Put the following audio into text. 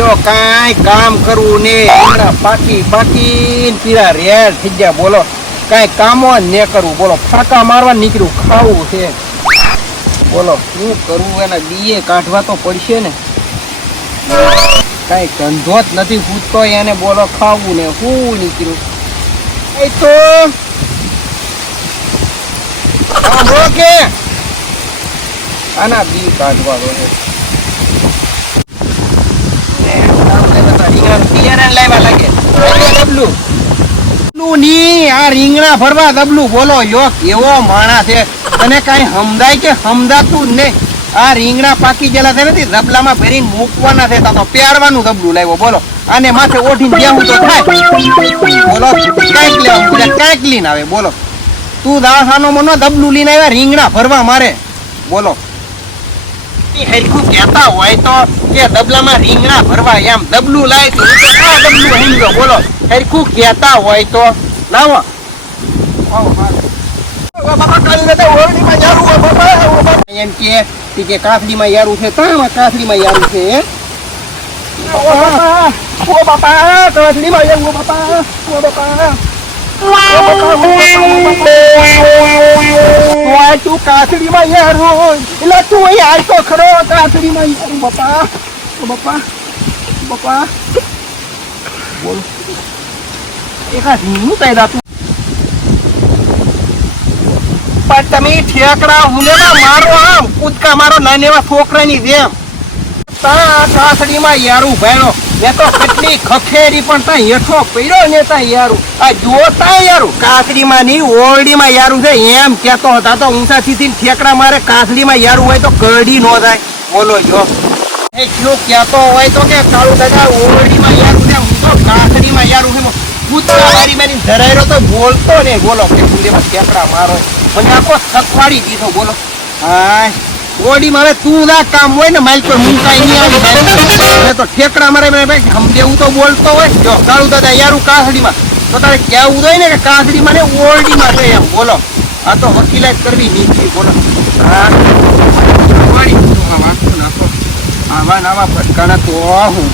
લ્યો કાંઈ કામ કરવું ને હમણાં પાકી પીરા રેડ થઈ ગયા બોલો કાંઈ કામો જ ને કરવું બોલો ફાંકા મારવા નીકળ્યું ખાવું છે બોલો શું કરવું એના દીએ કાઢવા તો પડશે ને કાંઈ ધંધો જ નથી ફૂટતો એને બોલો ખાવું ને શું નીકળ્યું એ તો કે આના બી કાઢવા દો રીંગણા ભરવા દબલું બોલો યો કેવો માણસ છે તને કઈ સમજાય કે સમજાતું જ નહીં આ રીંગણા પાકી ગયેલા છે નથી દબલામાં ભરીને મૂકવાના છે તો પહેરવાનું દબલું લાવ્યો બોલો આને માથે ઓઢીને બેહું તો થાય બોલો કાંઈક લેવા કાંઈક લઈને આવે બોલો તું દાસાનો મનો દબલું લઈને આવ્યા રીંગણા ભરવા મારે બોલો હરખું કહેતા હોય તો કે દબલામાં રીંગણા ભરવા એમ દબલું લાય તો દબલું સમજો બોલો હરખું કહેતા હોય તો લાવો એમ કે કાસડીમાં યારું છે કાસડીમાં યારું છે ઓ બાપા કાસડીમાં યારું બાપા ઓ બાપા તું કાસડીમાં યારું એટલે તું અહીં આય તો ખરો કાસડીમાં યારું બાપા બાપા બાપા બોલ એકા શું કહી તું પણ તમે ઠેકડા હુલેલા મારો આમ કૂદકા મારો નાના એવા છોકરાની જેમ તા કાસડીમાં યારું ભાઈનો મેં તો કેટલી ખખેરી પણ તા હેઠો પડ્યો ને તા યારું આ જોતા યારું કાસડીમાં ની ઓરડીમાં યારું છે એમ કેતો હતા તો ઊંચા સીધી ઠેકડા મારે કાસડીમાં યારું હોય તો કરડી નો થાય બોલો જો એ જો કેતો હોય તો કે કાળુ દાદા ઓરડીમાં યારું છે હું તો કાસડીમાં યારું છે કૂદકા મારી મારી ધરાયરો તો બોલતો ને બોલો કે કુંડીમાં ઠેકડા મારો મને આખો સખવાડી દીધો બોલો હા ઓડી મારે તું ના કામ હોય ને મારી કોઈ મુંકાઈ નહીં આવી તો ઠેકડા મારે સમજેવું તો બોલતો હોય જો કાળુ દાદા યારું કાસડીમાં તો તારે કહેવું હોય ને કે કાસડીમાં ને ઓરડીમાં છે એમ બોલો આ તો વકીલાત કરવી નીકળી બોલો હા વાંચો નાખો આવા નવા ભટકાના તો હું